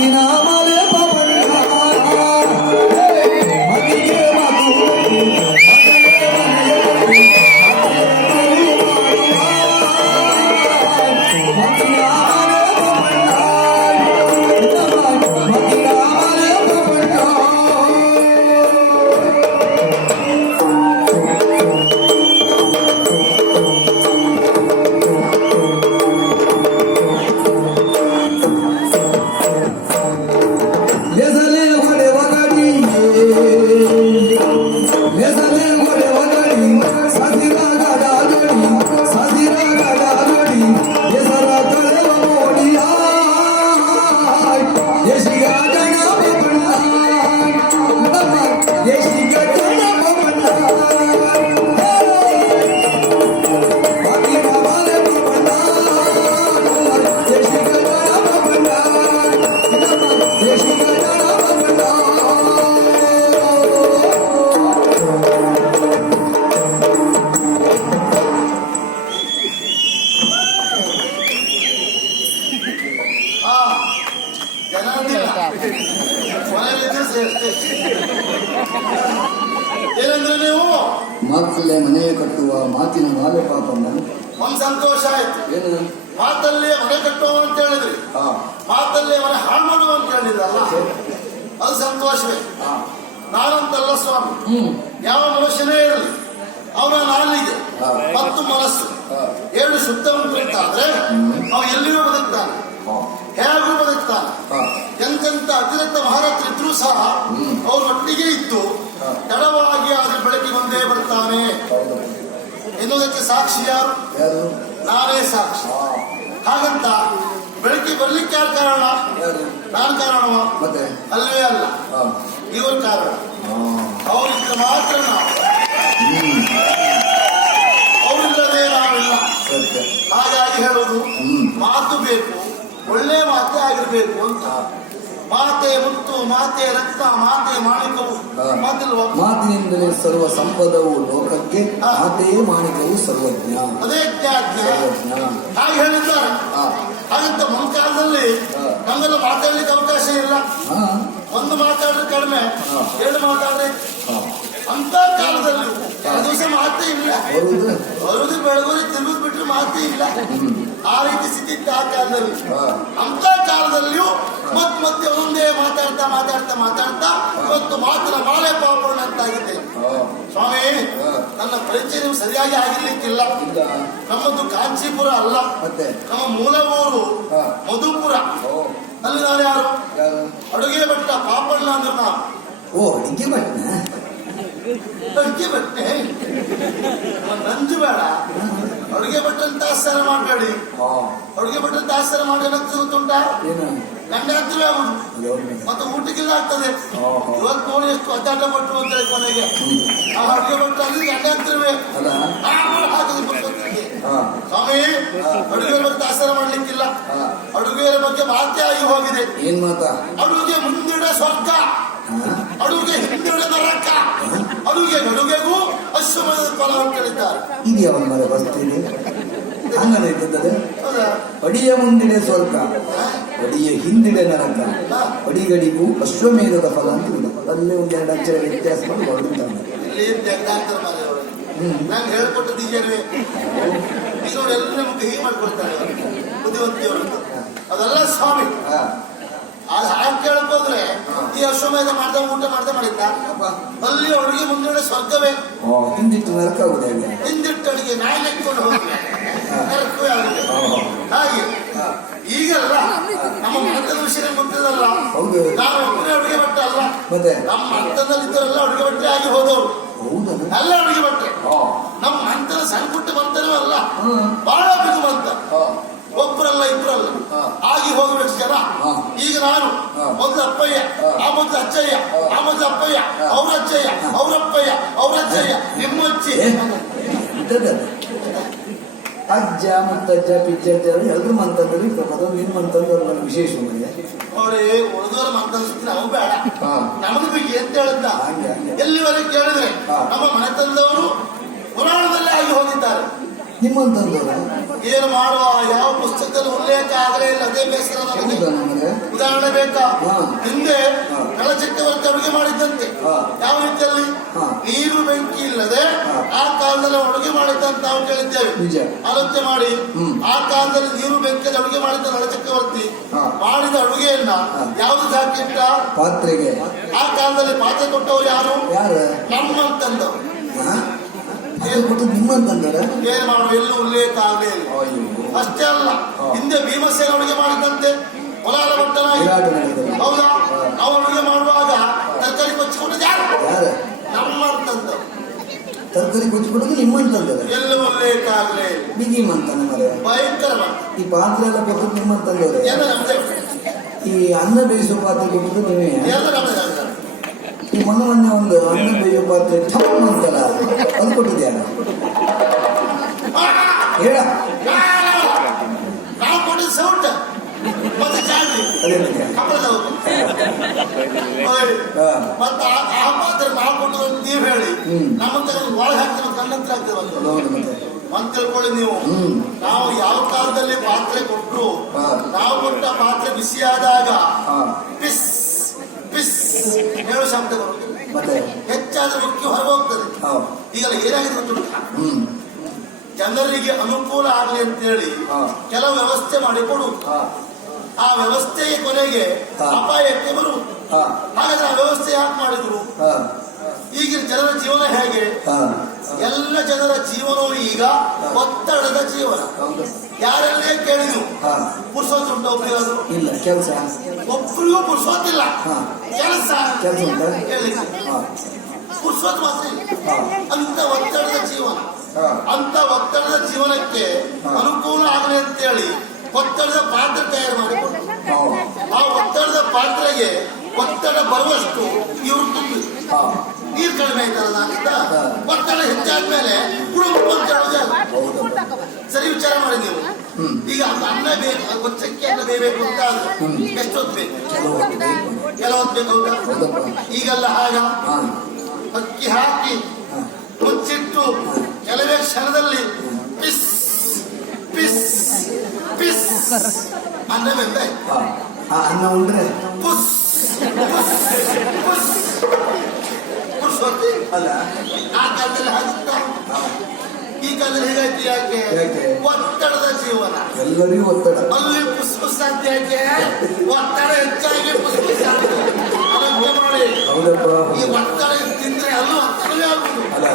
ಮಾತಿನ ಏನಂದ್ರೆ ನೀವು? ಮಾತಲ್ಲೇ ಮನೆ ಕಟ್ಟುವ ಮಾತಿನ ಮಾಲೆ ಪಾಪ ಒಂದ್ ಸಂತೋಷ ಆಯ್ತು. ಏನು? ಮಾತಲ್ಲೇ ಮನೆ ಕಟ್ಟುವ ಅಂತ ಹೇಳಿದ್ರಿ. ಮಾತಲ್ಲೇ ಮನೆ ಹಾಳು ಮಾಡುವ ಅಂತ ಹೇಳಿದ್ರಲ್ಲ ಅದು ಸಂತೋಷವೇ. ನಾನಂತಲ್ಲ ಸ್ವಾಮಿ. ಹ್ಮ್. ಯಾವ ಮನುಷ್ಯನೇ ಇರಲಿ ಅವನ ನಾಲಿಗೆ ಹತ್ತು ಮತ್ತು ಮನಸ್ಸು. ಏಳು ಎರಡು ಶುದ್ಧ ಎನ್ನುವುದಕ್ಕೆ ಸಾಕ್ಷಿ ಯಾರು? ಯಾರು? ನಾನೇ ಸಾಕ್ಷಿ. ಹಾಗಂತ ಬೆಳಕಿ ಬರ್ಲಿಕ್ಕೆ ಯಾರು ಕಾರಣ? ನಾನು ಕಾರಣವ? ಮತ್ತೆ? ಅಲ್ಲವೇ ಅಲ್ಲ. ಇವರು ಕಾರಣ. ಅವ್ರಿಗೆ ಮಾತ್ರ ನಾವು. ಅವರಿಲ್ಲದೆ ನಾವಿಲ್ಲ. ಹಾಗಾಗಿ ಹೇಳೋದು. ಮಾತು ಬೇಕು. ಒಳ್ಳೆ ಮಾತೇ ಆಗಿರ್ಬೇಕು ಅಂತ. ಮಾತೆ ಮುತ್ತು ಮಾತೆ ರಕ್ತ ಮಾತೆ ಮಾಣಿಕವು. ಮಾತಿಲ್ವಾ? ಮಾತಿನಿಂದಲೇ ಸರ್ವ ಸಂಪದವು ಲೋಕಕ್ಕೆ. ಮಾತೆಯೇ ಮಾಣಿಕವು ಸರ್ವಜ್ಞ. ಅದೇ ಜ್ಞಾಜ್ಞ ಹಾಗೆ ಹೇಳಿದ್ದಾರೆ. ಹಾಗಂತ ಮುಂಕಾಲದಲ್ಲಿ ನಮ್ಮೆಲ್ಲ ಮಾತಾಡ್ಲಿಕ್ಕೆ ಅವಕಾಶ ಇಲ್ಲ. ಒಂದು ಮಾತಾಡಿದ್ರೆ ಕಡಿಮೆ. ಎರಡು ಮಾತಾಡ್ರಿ ಅಂತ ಕಾಲದಲ್ಲಿ. ದಿವಸ ಮಾತೇ ಇಲ್ಲ. ಬರುದು ಬೆಳಗುರಿ ತಿರುಗುದು ಬಿಟ್ರೆ ಮಾತೇ ಇಲ್ಲ. ಆ ರೀತಿ ಸ್ಥಿತಿ ಇತ್ತು ಆ ಕಾಲದಲ್ಲಿ. ಅಂತ ಕಾಲದಲ್ಲಿಯೂ ಮತ್ ಮತ್ತೆ ಒಂದೇ ಮಾತಾಡ್ತಾ ಮಾತಾಡ್ತಾ ಮಾತಾಡ್ತಾ ಇವತ್ತು ಮಾತ್ರ ಮಳೆ ಪಾಪಣ ಅಂತ ಆಗಿದೆ. ಸ್ವಾಮಿ. ನನ್ನ ಪರಿಚಯ ಸರಿಯಾಗಿ ಆಗಿರ್ಲಿಕ್ಕಿಲ್ಲ. ನಮ್ಮದು ಕಾಂಚೀಪುರ ಅಲ್ಲ. ಮತ್ತೆ? ನಮ್ಮ ಮೂಲ ಊರು ಮಧುಪುರ. ಅಲ್ಲಿ ನಾನು ಯಾರು? ಅಡುಗೆ ಭಟ್ಟ ಪಾಪಣ್ಣ ಅಂದ್ರೆ ನಾವು. ಓ ಅಡಿಗೆ ಭಟ್ಟ ಅಡುಗೆ ಭಟ್ಟೆ? ನಂಜು ಬೇಡ ಅಡುಗೆ ಭಟ್ಟನ್ ಮಾಡಬೇಡಿ. ಹಾ. ಅಡುಗೆ ಭಟ್ಟನ್ ಆಸ್ತಾರ ಮಾಡಿ ಏನಾಗ್ತದೆ ಗೊತ್ತುಂಟಾ? ಆಗುದು ಅದೊಂದು ಮತ್ತೆ ಊಟಕ್ಕೆಲ್ಲ ಆಗ್ತದೆ. ಇವತ್ತು ನೋಡಿ ಎಷ್ಟು ಒತ್ತಾಟ ಪಟ್ಟು ಅಂತ ಕೊನೆಗೆ. ಆ ಅಡುಗೆ ಭಟ್ಟ ಅಂದ್ರೆ. ಹಾ. ಸ್ವಾಮಿ ಅಡುಗೆ ಬಗ್ಗೆ ಆಸರ ಮಾಡ್ಲಿಕ್ಕಿಲ್ಲ. ಅಡುಗೆಯ ಬಗ್ಗೆ ಮಾತೇ ಆಗಿ ಹೋಗಿದೆ. ಏನ್ ಮಾತಾ? ಅಡುಗೆ ಮುಂದಿಡ ಸ್ವರ್ಗ. ಅಡುಗೆ ಹಿಂದಿಡ ನರಕ. ಅಡುಗೆ ಅಡುಗೆಗೂ ಇದು ಯಾವ ಮರ ಬರ್ತಿದೆ ಹಂಗಲ್ಲ ಇರ್ತದೆ? ಅಡಿಯ ಮುಂದಿಡೆ ಸ್ವರ್ಗ ಅಡಿಯ ಹಿಂದಿಡೆ ನರಕ. ಅಡಿಗಡಿಗೂ ಅಶ್ವಮೇಧದ ಫಲ ಅಂತ ಇದೆ. ಅಲ್ಲೇ ಒಂದು ಎರಡು ಅಕ್ಷರ ವ್ಯತ್ಯಾಸ ಮಾಡಿ ಹೊರಡುತ್ತಾನೆ ಇಲ್ಲಿ ಹೇಳ್ಕೊಟ್ಟದ್ದು ಈಗೇನೆ ಈಗ ಎಲ್ಲರೂ ನಮ್ಗೆ ಹೀಗೆ ಮಾಡ್ಕೊಡ್ತಾರೆ ಬುದ್ಧಿವಂತಿಯವರು ಅದೆಲ್ಲ ಸ್ವಾಮಿ. ಅದು ಹಾಗೆ ಕೇಳಕ್ಕೋದ್ರೆ ಈ ಅಶ್ವಮೇಧ ಮಾಡ್ದ ಊಟ ಮಾಡ್ದ ಮಾಡಿದ್ದ ಅಲ್ಲಿ ಅಡುಗೆ ಮುಂದೆ ಸ್ವರ್ಗವೇ. ಹಿಂದಿಟ್ಟು ನರಕ ಹಿಂದಿಟ್ಟು ಅಡುಗೆ ನಾಯಿ ನೆಕ್ಕೊಂಡು ಹೋಗಿ ನರಕವೇ ಆಗಿದೆ. ಹಾಗೆ ಈಗಲ್ಲ ನಮ್ಮ ಮನದ ವಿಷಯ ಗೊತ್ತಿದಲ್ಲ. ನಾನು ಒಬ್ಬನೇ ಅಡುಗೆ ಬಟ್ಟೆ ಅಲ್ಲ ಮತ್ತೆ? ನಮ್ಮ ಹಂತದಲ್ಲಿ ಇದ್ದರೆಲ್ಲ ಅಡುಗೆ ಬಟ್ಟೆ ಆಗಿ ಹೋದವರು. ಎಲ್ಲ ಅಡುಗೆ ಬಟ್ಟೆ ನಮ್ಮ ಹಂತದ ಸಣ್ಣ ಪುಟ್ಟ ಬಂತನೂ ಅಲ್ಲ. ಬಹಳ ಬಿದ್ದು ಒಬ್ಬರಲ್ಲ ಇಬ್ಬರಲ್ಲ. ಆಗಿ ಹೋಗಬೇಕು ಜನ. ಈಗ ನಾನು. ಮೊದಲು ಅಪ್ಪಯ್ಯ ಆ ಮೊದಲು ಅಚ್ಚಯ್ಯ ಹಾ. ಆ ಮೊದಲು ಅಪ್ಪಯ್ಯ. ಅವ್ರ ಅಚ್ಚಯ್ಯ ಅವರಪ್ಪಯ್ಯ ಅವ್ರ ಅಜ್ಜಯ್ಯ ನಿಮ್ಮ ಅಜ್ಜಿ. ಅಜ್ಜ ಮುತ್ತಜ್ಜ ಪಿಚ್ಚಜ್ಜ ಎಲ್ರು ಮಂತಂದ್ರೆ ಪ್ರಪದ ನಿನ್ ಮಂತಂದ್ರೆ ಒಂದು ವಿಶೇಷ ನೋಡಿ ಉಳಿದವರ ಮಂತಂದ್ರೆ ನಾವು ಬೇಡ. ನಮಗೆ ಬೇಕು ಅಂತ ಹೇಳುತ್ತ. ಎಲ್ಲಿವರೆಗೆ ಕೇಳಿದ್ರೆ ನಮ್ಮ ಮನೆ ತಂದವರು ಪುರಾಣದಲ್ಲೇ ಆಗಿ ಹೋಗಿದ್ದಾರೆ ನಿಮ್ಮಂತಂದವ್ರು ಏನು ಮಾಡುವ? ಯಾವ ಪುಸ್ತಕದಲ್ಲಿ ಉಲ್ಲೇಖ ಆದ್ರೆ ಇಲ್ಲ. ಅದೇ ಬೇಸರ ನನಗೆ ಉದಾಹರಣೆ ಬೇಕಾ. ಹಿಂದೆ. ನಳಚಕ್ರವರ್ತಿ ಅಡುಗೆ ಮಾಡಿದ್ದಂತೆ. ಯಾವ ರೀತಿಯಲ್ಲಿ? ನೀರು ಬೆಂಕಿ ಇಲ್ಲದೆ ಆ ಕಾಲದಲ್ಲಿ ಅಡುಗೆ ಮಾಡಿದ್ದಂತ ನಾವು ಕೇಳಿದ್ದೇವೆ. ಆಲೋಚನೆ ಮಾಡಿ. ಆ ಕಾಲದಲ್ಲಿ ನೀರು ಬೆಂಕಿಯಲ್ಲಿ ಅಡುಗೆ ಮಾಡಿದ್ದ ನಳಚಕ್ರವರ್ತಿ. ಮಾಡಿದ ಅಡುಗೆಯನ್ನ ಯಾವ್ದು ಹಾಕಿಟ್ಟ ಪಾತ್ರೆಗೆ. ಆ ಕಾಲದಲ್ಲಿ ಪಾತ್ರೆ ಕೊಟ್ಟವರು ಯಾರು? ನಮ್ಮ ನಮ್ಮಂತಂದವರು. ಹಾ? ಅದು ಕೊಟ್ಟು ನಿಮ್ಮಂತಂದಾರ ಏನ್ ಮಾಡುವ ಎಲ್ಲೂ ಉಲ್ಲೇಖ ಆಗಲೇ ಇಲ್ಲ. ಅಷ್ಟೇ ಅಲ್ಲ ಹಿಂದೆ ಭೀಮಸೇನ ಅಡುಗೆ ಮಾಡಿದಂತೆ ಹೊಲಾಲ ಭಟ್ಟನಾಗಿ ಹೌದಾ? ಅವ್ರು ಅಡುಗೆ ಮಾಡುವಾಗ ತರಕಾರಿ ಕೊಚ್ಚಿಕೊಂಡಿದ್ದು ಯಾರು? ಯಾರು? ನಮ್ಮಂತಂದವರು ತರಕಾರಿ ಕೊಚ್ಚಿಬಿಡೋದು ನಿಮ್ಮಂತಂದಾರ ಎಲ್ಲೂ ಉಲ್ಲೇಖ ಆಗಲೇ ನಿಮ್ಮ ಬಿಗಿಮಂತಾನೆ ಮರೆ ಭಯಂಕರ ಈ ಪಾತ್ರೆ ಎಲ್ಲ ಕೊಟ್ಟು ನಿಮ್ಮಂತಂದವ್ರೆ ಈ ಅನ್ನ ಬೇಯಿಸೋ ಪಾತ್ರೆ ಕೊಟ್ಟು ನೀವೇ. ಈ ಮೊನ್ನೆ ಒಂದು ಅನ್ನ ಬೇಯೋ ಪಾತ್ರೆ ಠಮ್ ಅಂತಲ್ಲ ಅದು ಹೇಳ ಮತ್ತೆ ಆ ಪಾತ್ರೆ ನಾವು ಕೊಟ್ಟು ನೀವು ಹೇಳಿ. ನಮ್ಮ ತಗೊಂಡು ಒಳಗೆ ಕಣ್ಣಂತ್ರ ಅಂತ ತಿಳ್ಕೊಳ್ಳಿ ನೀವು. ನಾವು ಯಾವ ಕಾಲದಲ್ಲಿ ಪಾತ್ರೆ ಕೊಟ್ಟರು. ನಾವು ಕೊಟ್ಟ ಪಾತ್ರೆ ಬಿಸಿಯಾದಾಗ ಪಿಸ್ ಹೇಳೋ ಶಬ್ದ ಬರುತ್ತೆ ಮತ್ತೆ ಹೆಚ್ಚಾದ್ರೆ ಉಕ್ಕಿ ಹೊರಗೆ ಹೋಗ್ತದೆ ಹಾ ಈಗಲ್ಲ ಏನಾಗಿದೆ ಹ್ಮ್. ಜನರಿಗೆ ಅನುಕೂಲ ಆಗಲಿ ಅಂತ ಹೇಳಿ ಕೆಲವು ವ್ಯವಸ್ಥೆ ಮಾಡಿಕೊಡು ಆ ವ್ಯವಸ್ಥೆಯ ಕೊನೆಗೆ ಅಪಾಯಕ್ಕೆ ಬರುವುದು ಹಾಗಾದ್ರೆ ಆ ವ್ಯವಸ್ಥೆ ಯಾಕೆ ಮಾಡಿದ್ರು? ಈಗಿನ ಜನರ ಜೀವನ ಹೇಗೆ? ಎಲ್ಲ ಜನರ ಜೀವನವು ಈಗ ಒತ್ತಡದ ಜೀವನ. ಯಾರನ್ನೇ ಕೇಳಿದ್ರು ಪುರುಷೋತ್ ಉಂಟು ಒಬ್ಬರಿಗಾದ್ರು ಇಲ್ಲ ಕೆಲಸ. ಒಬ್ಬರಿಗೂ ಪುರುಷೋತ್ತಿಲ್ಲ ಇಲ್ಲ ಕೆಲಸ. ಕೆಲ್ಸ ಪುರುಷೋತ್ ಮಾತ್ರ ಅಂತ ಒತ್ತಡದ ಜೀವನ. ಅಂತ ಒತ್ತಡದ ಜೀವನಕ್ಕೆ ಅನುಕೂಲ ಆಗಲಿ ಅಂತೇಳಿ ಒತ್ತಡದ ಪಾತ್ರೆ ತಯಾರು ಮಾಡಿಕೊಂಡು ಆ ಒತ್ತಡದ ಪಾತ್ರೆಗೆ ಒತ್ತಡ ಬರುವಷ್ಟು ಇವರು ತುಂಬಿ. ನೀರು ಕಡಿಮೆ ಆಯ್ತಲ್ಲ ಅಂತ. ಒತ್ತಡ ಹೆಚ್ಚಾದ್ಮೇಲೆ ಕುಡುಂಬ ಅಂತ ಹೇಳೋದೇ ಸರಿ ವಿಚಾರ ಮಾಡಿ ನೀವು. ಈಗ ಅನ್ನ ಬೇಕು ಗೊಚ್ಚಕ್ಕೆ ಅನ್ನ ಬೇಕು ಅಂತ. ಎಷ್ಟೊತ್ತು ಬೇಕು? ಬೇಕು. ಕೆಲವೊತ್ತು ಬೇಕು. ಈಗೆಲ್ಲ ಹಾಗ? ಹಾ. ಅಕ್ಕಿ ಹಾಕಿ ಮುಚ್ಚಿಟ್ಟು ಕೆಲವೇ ಕ್ಷಣದಲ್ಲಿ ಪಿಸ್ ಪಿಸ್ ಪಿಸ್. ಅನ್ನ ಆ ಅನ್ನ ಉಂಡ್ರೆ? ಪುಸ್. ಅಲ್ಲ ಆ ಕಾಲದಲ್ಲಿ ಹಾಗಿತ್ತ ಈ ಕಾಲದಲ್ಲಿ ಹೇಗಾಯ್ತು ಯಾಕೆ? ಒತ್ತಡದ ಜೀವನ ಎಲ್ಲರಿಗೂ ಒತ್ತಡ ಅಲ್ಲಿ ಪುಸ್ ಸಾಧ್ಯ ಅಂತ ಯಾಕೆ ಒತ್ತಡ ಹೆಚ್ಚಾಗಿ ಪುಸ್ ಪುಸ್ ಆಗುತ್ತೆ. ಮಾಡಿ ಹೌದಪ್ಪ ಈ ಒತ್ತಡ ತಿಂದ್ರೆ ಅಲ್ಲೂ ಒತ್ತಡವೇ ಆಗುದು ಅಲ್ಲ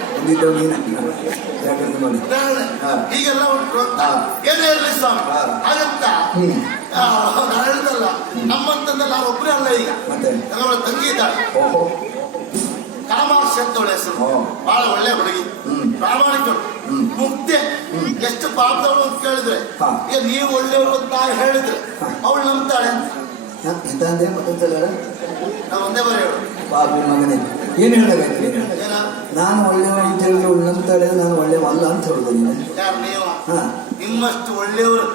ಯಾಕಂತ ಮಾಡಿ ಉದಾಹರಣೆ. ಹಾ. ಹೀಗೆಲ್ಲ ಉಂಟು. ಏನೇ ಇರಲಿ ಸ್ವಾಮಿ. ಹಾಗಂತ ನಾನು ಹೇಳಿದಲ್ಲ ನಮ್ಮಂತಂದ್ರೆ ನಾನು ಅಲ್ಲ ಈಗ ಮತ್ತೆ ತಂಗಿ ಇದ್ದಾಳೆ ಓಹೋ ಕಾಮಾಕ್ಷಿ ಅಂತ ಹೆಸರು ಬಹಳ ಒಳ್ಳೆ ಹುಡುಗಿ. ಪ್ರಾಮಾಣಿಕರು. ಮುಕ್ತೆ ಎಷ್ಟು ಪಾಪದವಳು ಅಂತ ಕೇಳಿದ್ರೆ ನೀವು ಒಳ್ಳೆಯವರು ಅಂತ ಹೇಳಿದ್ರೆ ಅವಳು ನಂಬ್ತಾಳೆ ಅಂತ ಎಂತ ಅಂದೆ ಮತ್ತೊಂದ್ಸಲ ಹೇಳು. ನಾವು ಒಂದೇ ಬರೀ ಹೇಳು ಪಾಪಿ ಮಗನೇ ಏನು ಹೇಳಬೇಕು ನೀನು ಒಳ್ಳೆಯವ ಅಂತ ಹೇಳಿ ಅವಳು ನಂಬ್ತಾಳೆ ನಾನು ಒಳ್ಳೆಯವ ಅಲ್ಲ ಅಂತ ಹೇಳಿದ್ರು ನೀನು. ನಿಮ್ಮಷ್ಟು ಒಳ್ಳೆಯವರು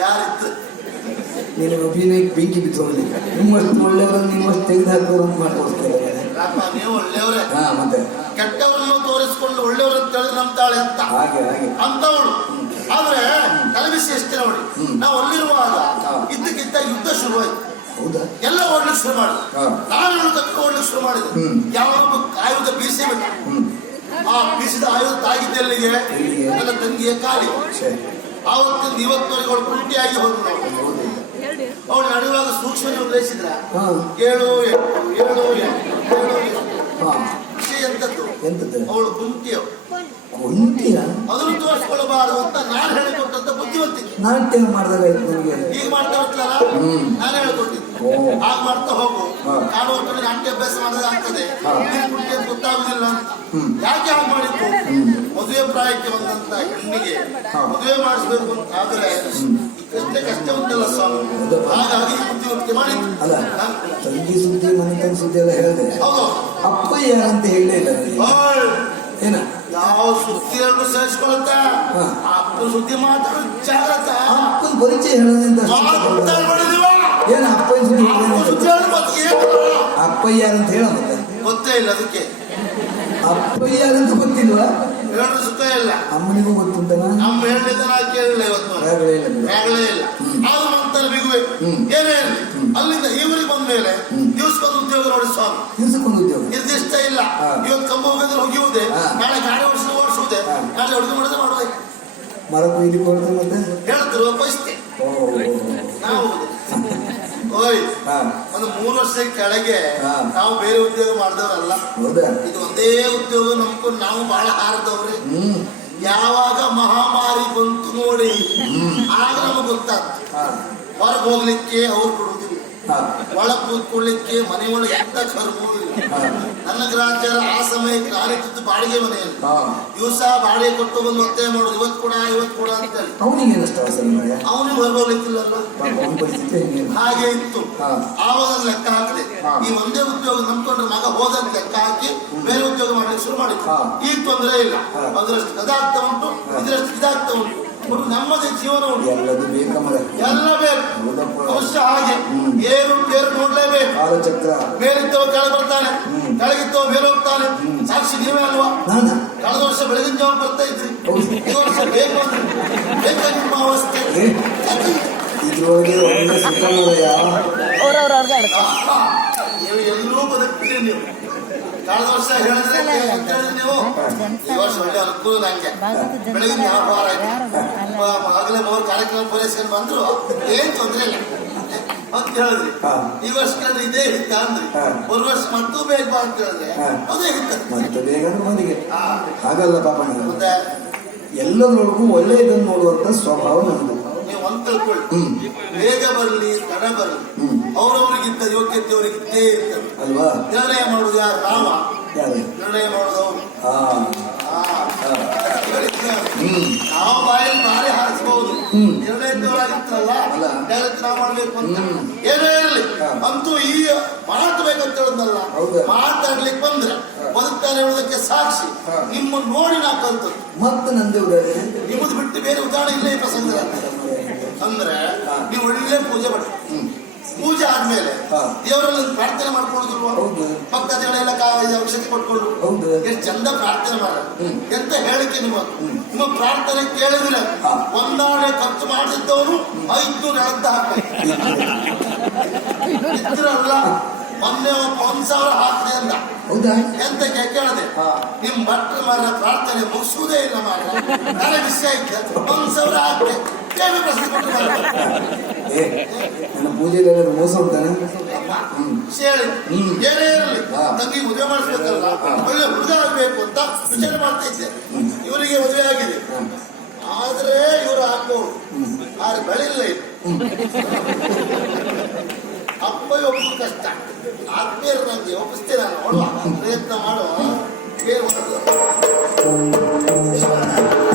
ಯಾರಿತ್ತು ನೀನು ಅಭಿನಯಕ್ಕೆ ಬೆಂಕಿ ಬಿದ್ದೋಗ್ಲಿ ನಿಮ್ಮಷ್ಟು ಒಳ್ಳೆಯವರು ನಿಮ್ಮಷ್ಟು ತೆಗೆದು ಹಾಕೋರು ಅಂತ ಮಾಡ್ಕೊಡ್ತಾರೆ ನೀವು ಒಳ್ಳೆಯವರೇ. ಹಾ ಮತ್ತೆ. ಕೆಟ್ಟವರನ್ನು ತೋರಿಸಿಕೊಂಡು ಒಳ್ಳೆಯವರು ಅಂತ ಹೇಳಿದ್ರೆ ನಂಬ್ತಾಳೆ ಅಂತ. ಹಾಗೆ ಹಾಗೆ. ಅಂತವಳು. ಆದ್ರೆ ತಲೆಬಿಸಿ ಎಷ್ಟೇ ನೋಡಿ. ನಾವು ಅಲ್ಲಿರುವಾಗ ಇದ್ದಕ್ಕಿಂತ ಯುದ್ಧ ಶುರುವಾಯ್ತು. ಹೌದಾ? ಎಲ್ಲ ಓಡ್ಲಿಕ್ಕೆ ಶುರು ಮಾಡಿದ್ರು. ನಾನು ಹೇಳೋದಕ್ಕೆ ಓಡ್ಲಿಕ್ಕೆ ಶುರು ಮಾಡಿದ್ರು ಯಾವ ಆಯುಧ ಬೀಸಿ ಬಿಟ್ಟ ಆ ಬೀಸಿದ ಆಯುಧ ತಾಗಿದ್ದಲ್ಲಿಗೆ? ನನ್ನ ತಂಗಿಯ ಕಾಲಿ ಆವತ್ತು ಆವತ್ತಿಂದ ಇವತ್ತವರೆಗೆ ಅವಳು ಕುಂಟಿಯಾಗಿ ಹೋದ್ರು ಅವಳು ನಡುವಾಗ ನಡೆಯುವಾಗ ಸೂಕ್ಷ್ಮ ನಿರ್ದೇಶಿದ್ರ ಏಳು ಏಳು ಎಂಟು ಏಳು ವಿಷಯ ಎಂತದ್ದು? ಎಂತದ್ದು? ಅವಳು ಕುಂಟಿಯವು ಕುಂತಿಯ? ಅದನ್ನು ತೋರಿಸ್ಕೊಳ್ಳಬಾರದು ಅಂತ ನಾನು ಹೇಳಿಕೊಟ್ಟಂತ ಬುದ್ಧಿವಂತಿಕೆ. ನಾಟ್ಯ ಮಾಡಿದಾಗಾಯ್ತು ನನಗೆ ಈಗ ಮಾಡ್ತಾ ಹೋಗ್ತಾರ. ನಾನು? ಹೇಳ್ಕೊಟ್ಟಿದ್ದೆ ಹಾಗೆ ಆಗ ಮಾಡ್ತಾ ಹೋಗು. ಕಾಡು ಕಡೆ ನಾಟ್ಯ ಅಭ್ಯಾಸ. ನೀನ್ ಕುಂಟಿ ಅಂತ ಗೊತ್ತಾಗುದಿಲ್ಲ ಯಾಕೆ ಹಾಗೆ ಮಾಡಿದ್ದು. ಮದುವೆ ಪ್ರಾಯಕ್ಕೆ ಬಂದಂತ ಹೆಣ್ಣಿಗೆ. ಮದುವೆ ಮಾಡಿಸ್ಬೇಕು ಅಂತ. ಆದ್ರೆ ಕಷ್ಟ ಕಷ್ಟ ಉಂಟಲ್ಲ ಸ್ವಾಮಿ. ಹಾಗಾಗಿ ಬುದ್ಧಿವಂತಿಕೆ ಅಲ್ಲ. ತಂಗಿ ಸುದ್ದಿ ಮನೆತನ ಸುದ್ದಿ ಎಲ್ಲ ಹೇಳಿದೆ. ಹೌದು. ಅಪ್ಪ ಯಾರಂತ ಹೇಳಲೇ ಇಲ್ಲ ಏನ? ಯಾವ ಸುದ್ದಿಯನ್ನು ಸೇರಿಸ್ಕೊಳುತ್ತ ಅಪ್ಪ ಸುದ್ದಿ ಮಾತಾಡೋ ಜಾಗ್ರತ ಅಪ್ಪನ ಪರಿಚಯ ಹೇಳೋದ್ರಿಂದ ಏನ ಅಪ್ಪನ ಸುದ್ದಿ ಅಪ್ಪ ಯಾರಂತ ಹೇಳ ಮತ್ತೆ? ಗೊತ್ತೇ ಇಲ್ಲ ಅದಕ್ಕೆ. ಅಪ್ಪಯ್ಯ ಅಂತ ಗೊತ್ತಿಲ್ವಾ? ಹೇಳಿದ್ರೆ ಸುತ್ತ ಇಲ್ಲ. ಅಮ್ಮನಿಗೂ ಗೊತ್ತುಂಟನ? ಅಮ್ಮ ಹೇಳಿದ ನಾ ಕೇಳಿಲ್ಲ ಇವತ್ತು ರಾಗವೇ ಇಲ್ಲ ಬಿಡು. ಆಗಲೇ ಇಲ್ಲ. ಆಗ ಮಂತಲ್ಲಿ ಬಿಗುವೆ. ಏನೇ ಅಲ್ಲಿಂದ ಇವರಿಗೆ ಬಂದ ಮೇಲೆ ದಿವಸಕ್ಕೊಂದು ಉದ್ಯೋಗ ನೋಡಿ ಸ್ವಾಮಿ. ದಿವಸಕ್ಕೊಂದು ಉದ್ಯೋಗ? ನಿರ್ದಿಷ್ಟ ಇಲ್ಲ. ಇವತ್ತು ಕಂಬ ಹೋಗಿದ್ರೆ ಹೋಗಿವುದೇ. ನಾಳೆ ಗಾಡಿ ಓಡಿಸಿದ್ರೆ ಓಡಿಸುವುದೇ. ನಾಳೆ ಅಡುಗೆ ಮಾಡಿದ್ರೆ ಮಾಡೋದೇ? ಮರ ಕೊಯ್ದು ಕೊಡ್ತಾರೆ ಮತ್ತೆ? ಹೇಳ್ತಿರುವ ಓ ನಾವು ಓಯ್ ಒಂದು ಮೂರು ವರ್ಷದ ಕೆಳಗೆ. ನಾವು ಬೇರೆ ಉದ್ಯೋಗ ಮಾಡಿದವರಲ್ಲ. ಇದು ಒಂದೇ ಉದ್ಯೋಗ ನಮ್ಕೊಂಡು ನಾವು ಬಹಳ ಹಾರದವ್ರಿ. ಯಾವಾಗ ಮಹಾಮಾರಿ ಬಂತು ನೋಡಿ ಆಗ ನಮಗೆ ಗೊತ್ತಾಗ್ತು ಹೊರಗೆ ಹೋಗ್ಲಿಕ್ಕೆ ಅವ್ರು ಕೊಡುವುದಿಲ್ಲ. ಒಳ ಕೂತ್ಕೊಳ್ಳಿಕ್ಕೆ ಮನೆ ಒಳಗೆ ಎಂತ ಕರ್ಬೋದಿಲ್ಲ ನನ್ನ ಗ್ರಾಚಾರ ಆ ಸಮಯಕ್ಕೆ ನಾನಿದ್ದು ಬಾಡಿಗೆ ಮನೆಯಲ್ಲಿ. ದಿವಸ ಬಾಡಿಗೆ ಕೊಟ್ಟು ಬಂದು ಮತ್ತೆ ಮಾಡೋದು ಇವತ್ತು ಕೂಡ ಇವತ್ತು ಅವನಿಗೆ ಏನಷ್ಟು ಅವಸರ ಮಾರ್ರೆ? ಅವನಿಗೆ ಹೊರಗೋಗ್ಲಿಕ್ಕಿಲ್ಲಲ್ಲ? ಪಾಪ ಅವನ ಪರಿಸ್ಥಿತಿ ಹೆಂಗೆ ಹಾಗೆ ಇತ್ತು. ಹಾ. ಆವಾಗ ಲೆಕ್ಕ ಹಾಕಿದೆ. ಹಾ. ಈ ಒಂದೇ ಉದ್ಯೋಗ ನಂಬ್ಕೊಂಡ್ರೆ ಮಗ ಹೋದಂತ ಲೆಕ್ಕ ಹಾಕಿ ಬೇರೆ ಉದ್ಯೋಗ ಮಾಡ್ಲಿಕ್ಕೆ ಶುರು ಮಾಡಿದ್ರು. ಈ ಈಗ ತೊಂದರೆ ಇಲ್ಲ. ಹಾ. ಅದರಷ್ಟು ಅದಾಗ್ತಾ ಉಂಟು. ಇದರಷ್ಟು ಇದಾಗ್ತಾ ಉಂಟು. ನಮ್ಮದೇ ಜೀವನ ಉಂಟು. ಎಲ್ಲದು ಬೇಕ ಮರ? ಎಲ್ಲ ಬೇಕು. ಹೌದಪ್ಪ. ಅವಶ್ಯ ಹಾಗೆ. ಏನು ಏರು ಏರು ನೋಡ್ಲೇಬೇಕು. ಕಾಲಚಕ್ರ ಮೇಲಿದ್ದವ ಕೆಳಗೆ ಬರ್ತಾನೆ. ಹ್ಮ್. ಕೆಳಗಿದ್ದವ ಮೇಲೆ ಹೋಗ್ತಾನೆ. ಸಾಕ್ಷಿ ನೀವೇ ಅಲ್ವಾ? ನಾನ? ಕಳೆದ ವರ್ಷ ಬೆಳಗಿನ ಜಾವ ಬರ್ತಾ ಇದ್ರಿ. ಹೌದು. ಈ ವರ್ಷ ಬೇಕು ಅಂದ್ರೆ. ಇದ್ರೊಳಗೆ ಒಳ್ಳೆ ಸುತ್ತಮುತ್ತಲ ಅವ್ರವ್ರವ್ರಿಗೆ ಆಡ್ತಾರೆ ಆಹಾ, ನೀವು ಎಲ್ಲರೂ ಬದುಕ್ತೀರಿ ನೀವು ಕಳೆದ ವರ್ಷ ಹೇಳಿದ್ರೆ ನೀವು ಈ ವರ್ಷ ಒಳ್ಳೆ ಅನುಕೂಲ ನಂಗೆ ಆಗಲೇ ಮೂರು ಕಾರ್ಯಕ್ರಮ ಪೂರೈಸ್ಕೊಂಡು ಬಂದ್ರು ಏನ್ ತೊಂದ್ರೆ ಇಲ್ಲ ಅಂತ ಹೇಳಿದ್ರಿ ಈ ವರ್ಷ ಕೇಳಿದ್ರೆ ಇದೇ ಹಿತ್ತ ಅಂದ್ರಿ. ಒಂದು ವರ್ಷ ಮತ್ತೂ ಬೇಗ ಬಾ ಅಂತ ಹೇಳಿದ್ರೆ ಅದೇ ಮತ್ತೆ ಬೇಗ ಅಂತ. ಹಾಗಲ್ಲ ಪಾಪ ನಾನು ಮತ್ತೆ ಎಲ್ಲದರೊಳಗೂ ಒಳ್ಳೆಯದನ್ನು ನೋಡುವಂತ ಸ್ವಭಾವ ನಮ್ದು. ನೀವು ಒಂದು ತಿಳ್ಕೊಳ್ಳಿ. ಬೇಗ ಬರಲಿ ತಡ ಬರಲಿ ಅವರವರಿಗಿಂತ ಯೋಗ್ಯತೆ ಅವರಿಗೆ ಇರ್ತದೆ. ಅಲ್ವಾ? ನಿರ್ಣಯ ಮಾಡುದು ಯಾರು? ರಾಮ. ಯಾರು? ನಿರ್ಣಯ ಮಾಡುದು ಅವ್ರು. ನಾವು ಬಾಯಲ್ಲಿ ಬಾರಿ ಹಾರಿಸಬಹುದು. ನಿರ್ಣಯದವರಾಗಿತ್ತಲ್ಲ. ಡೈರೆಕ್ಟ್ ನಾವು ಮಾಡ್ಬೇಕು ಅಂತ. ಏನೇ ಇರಲಿ. ಅಂತೂ ಈ ಮಾತು ಹೇಳಿದ್ನಲ್ಲ ಹೌದು. ಮಾತಾಡ್ಲಿಕ್ಕೆ ಬಂದ್ರೆ ಬದುಕ್ತಾನೆ ಹೇಳೋದಕ್ಕೆ ಸಾಕ್ಷಿ. ನಿಮ್ಮ ನೋಡಿ ನಾ ಕಲ್ತು ಮತ್ತೆ ನಂದೇ ಉದಾಹರಣೆ? ನಿಮ್ಮದು ಬಿಟ್ಟು ಬೇರೆ ಉದಾಹರಣೆ ಇಲ್ಲ ಈ ಪ್ರಸಂಗದಲ್ಲಿ ಅಂದ್ರೆ ನೀವು ಒಳ್ಳೆ ಪೂಜೆ ಮಾಡಿ. ಪೂಜೆ ಆದ್ಮೇಲೆ. ದೇವರಲ್ಲಿ ಪ್ರಾರ್ಥನೆ ಮಾಡ್ಕೊಳ್ಳೋದಿಲ್ವಾ? ಪಕ್ಕ ಜನ ಎಲ್ಲ ಕಾ- ಔಷಧಿ ಕೊಟ್ಕೊಂಡು. ಎಷ್ಟು ಚಂದ ಪ್ರಾರ್ಥನೆ ಮಾಡ. ಎಂತ ಹೇಳಿಕೆ ನಿಮ್ಮ? ನಿಮ್ಮ ಪ್ರಾರ್ಥನೆ ಕೇಳಿದ್ರೆ ಒಂದಾಡೆ ಖರ್ಚು ಮಾಡಿದ್ದವನು ಐದು ನಡೆದ ಹಾಕ ಇದ್ರಲ್ಲ ಮೊನ್ನೆ ಒಂದ್ ಸಾವಿರ ಹಾಕಿದೆ ಅಂತ ಹೌದಾ? ಎಂತ ಕೇಳದೆ. ನಿಮ್ ಭಟ್ರ ಮರ ಪ್ರಾರ್ಥನೆ ಮುಗಿಸುವುದೇ ಇಲ್ಲ ಮಾರ ನನಗೆ ವಿಷಯ ಒಂದ್ ಸಾವಿರ ಪ್ರಶ್ನೆ ಕೊಟ್ಟು ನನ್ನ ಮೋಸ ಉಂಟಾನೆ ವಿಷಯ. ಏನೇ ಇರಲಿ. ತಂಗಿ ಮದುವೆ ಮಾಡಿಸ್ಬೇಕಲ್ಲ? ಒಳ್ಳೆ ಹುಡುಗ ಆಗ್ಬೇಕು ಅಂತ ವಿಚಾರ ಮಾಡ್ತಾ ಇದ್ದೆ. ಇವರಿಗೆ ಮದುವೆ ಆಗಿದೆ. ಆದ್ರೆ ಇವರು ಹಾಕೋರು. ಆದ್ರೆ ಬೆಳಿಲ್ಲ ಇದು ಅಪ್ಪ ಒಬ್ಬ ಕಷ್ಟ ಆತ್ಮೀಯರು ನನಗೆ ಒಪ್ಪಿಸ್ತೇ ನಾನು. ನೋಡುವ ಪ್ರಯತ್ನ ಮಾಡುವ